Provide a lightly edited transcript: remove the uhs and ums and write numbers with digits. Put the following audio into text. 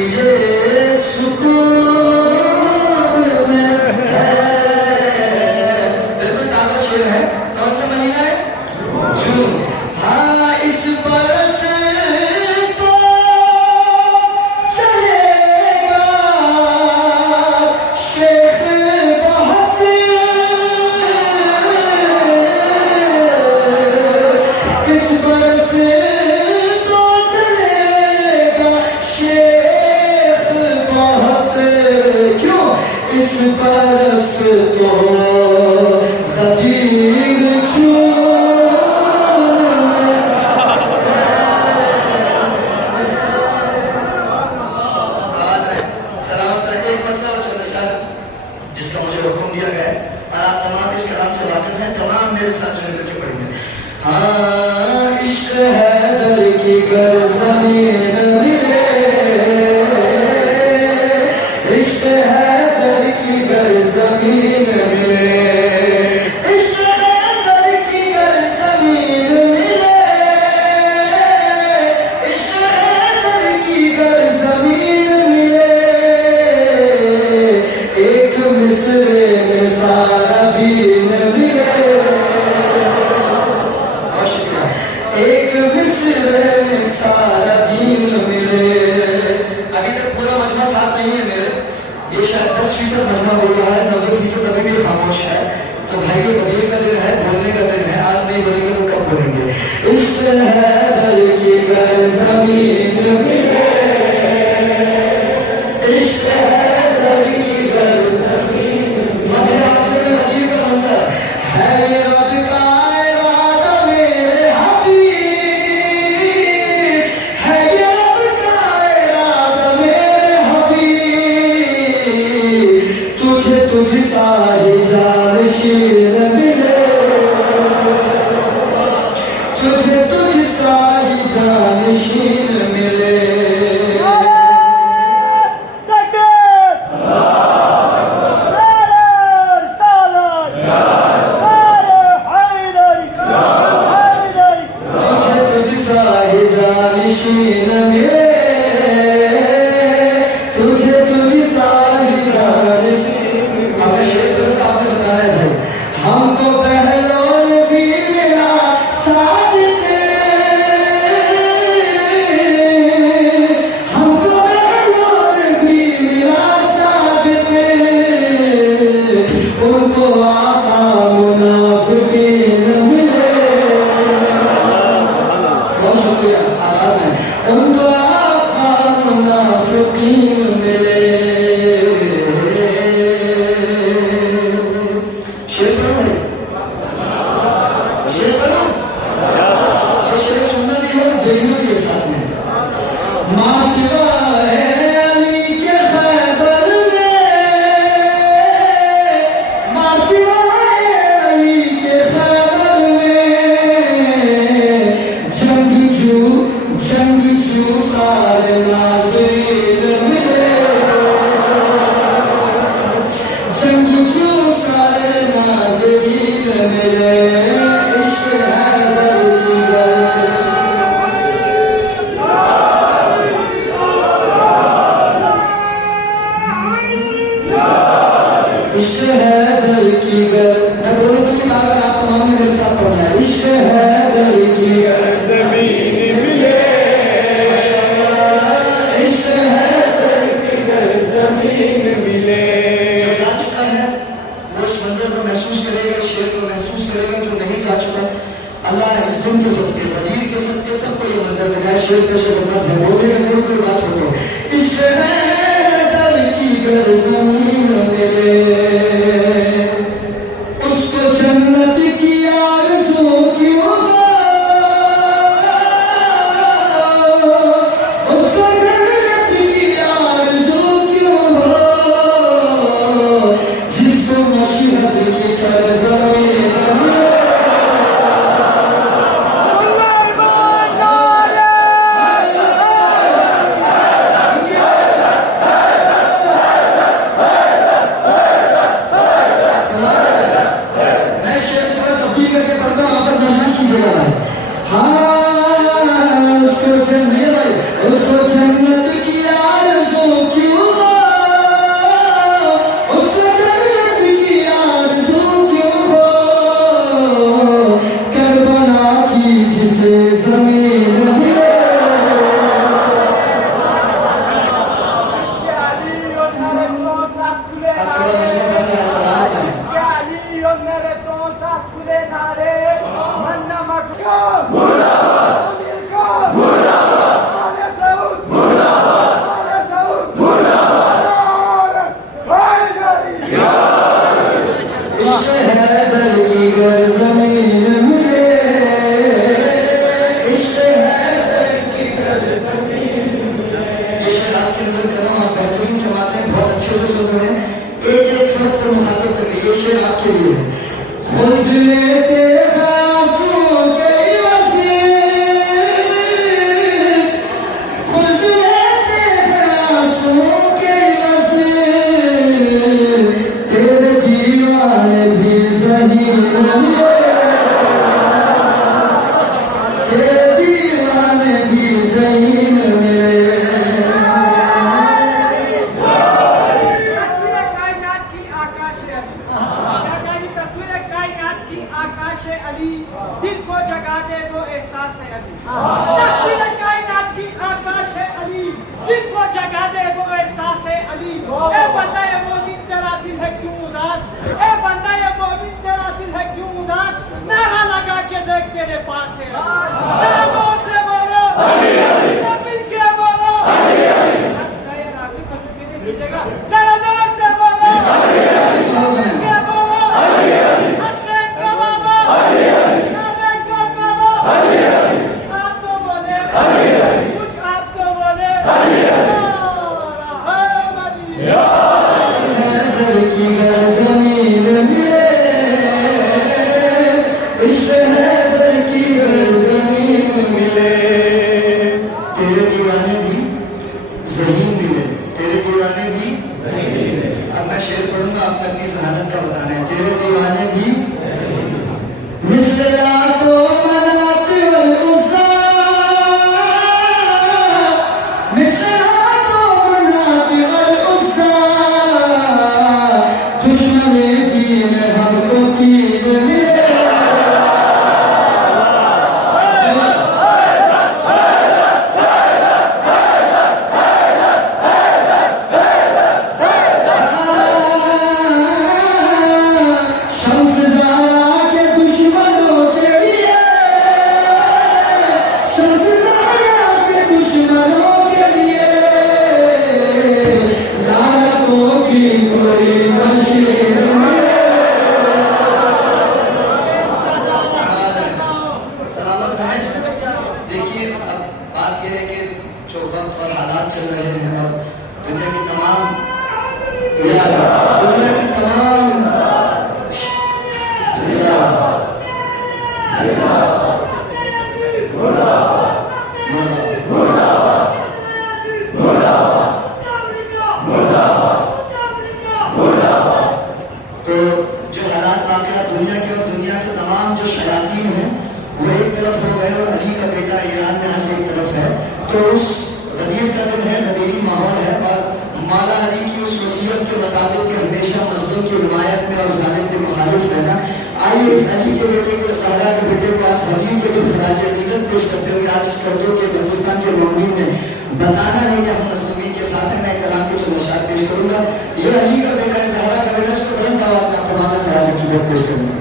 ये सुकून में है। बिल्कुल ताज़ा शेर है। कौन सा महीना है? जून। हाँ, इस बरस तो चलेगा शेख बहुत, इस बरस तो चलेगा शेख बहुत। क्यों? इस बरस तो गदीर जिसका मुझे हुक्म दिया गया है और आप तमाम इस कलाम से वाकिफ हैं, तमाम मेरे साथ जुड़ करके पढ़ेंगे। हाँ, इश्क हैदर की गर ज़मीन मिले, इश्क हैदर की गर ज़मीन मिले, इश्क हैदर की गर ज़मीन मिले, इश्क हैदर की गर ज़मीन मिले, एक मिसरे में सारा दीन मिले। बहुत शुक्रिया। एक मिसरे में सारा दीन मिले। अभी तक पूरा मजमा साथ नहीं है मेरे, ये शायद 10% मजमा हो रहा है, 90% अभी भी खामोश है। तो भाई ये बदले का दिन है, बोलने का दिन है, आज नहीं बोलेंगे तो कब बोलेंगे? इश्क हैदर की गर ज़मीन मिले, इश्क हैदर की गर है, रब का इरादा मेरे हबीब, है रब का इरादा मेरे हबीब, तुझे तुझसा ही जानशीन मिले, तुझे तुझसा ही जानशीन मिले। जानशीन मिले, तुझे तुझसा ही जानशीन। हमें शेर का आपने बताया भाई, हमको बहलोल भी मिला साथ दे, हमको बहलोल भी मिला साथ दे, उनको आका मुनाफिकीन मिले। बहुत शुक्रिया, आभार है। उनको आका मुनाफिकीन मिले। शेर पढ़ो भाई, शेर पढ़ो। ये शेर सुनना भी है, देखना भी है साथ में। माँ सिवा है अली के खैबर में, माँ सिवा है अली के खैबर में, जंगी जू सारे नाज़रीन मिले, एक एक फर्क को मुखातिब करके ये शेर आपके लिए है। खुद लेते आंसू के वसी, खुद लेते आंसू के वसी, तेरे दीवाने भी ज़मीन में, तेरे दीवाने भी ज़मीन में। दिल को जगा दे वो एहसास है अली, तस्वीर कायनात की आकाश है अली, दिल को जगा दे वो एहसास है अली। ए बंदा ये मोमिन तेरा दिल है क्यों उदास, ए बंदा ये मोमिन तेरा दिल है क्यों उदास, नारा लगा के देख तेरे पास है अली। जरा जोर से बोलो सब मिल के बोलो, जरा जोर से बोलो, मिल के बोलो, हसनैन का बाबा, नाबे का बाबा, आप तो बोले, कुछ आप तो बोले, हैदर की ज़मीन मिले, इश्क़ हैदर की ज़मीन मिले, तेरे दीवाने भी ज़मीन मिले, तेरे दीवाने भी। अब मैं शेर पढ़ूंगा, आप तक की जहानत का बताना है। तेरे दीवाने भी मिसरा को मनाते उसा, मिसरा को मनाते उसा, दुश्मने दीन हमको कीन मिले। देखिए, अब बात यह है कि जो वक्त और हालात चल रहे हैं और दुनिया की तमाम तो जो हालात वाक़या दुनिया के और दुनिया के तमाम जो शयातीन हैं वो एक तरफ हो गए और अली का बेटा ईरान में आज एक तरफ है। तो उस गदीर का दिन है, गदीरी माहौल है और मौला अली की उस वसीयत के मुताबिक कि हमेशा मज़लूम की हिमायत में और ज़ालिम के मुखालिफ रहना। आइए इस अली के बेटे को, सहरा के बेटे को आज गदीर के दिन खराज अक़ीदत पेश करते हुए आज इस कर्जों के हिंदुस्तान के मोमिन ने बताना है कि हम मज़लूमीन के साथ हैं। मैं कलाम के चंद अशआर पेश करूंगा। ये अली का बेटा है, सहरा का बेटा, इसको बुलंद आवाज़ में आपको खराज अक़ीदत पेश करूंगा।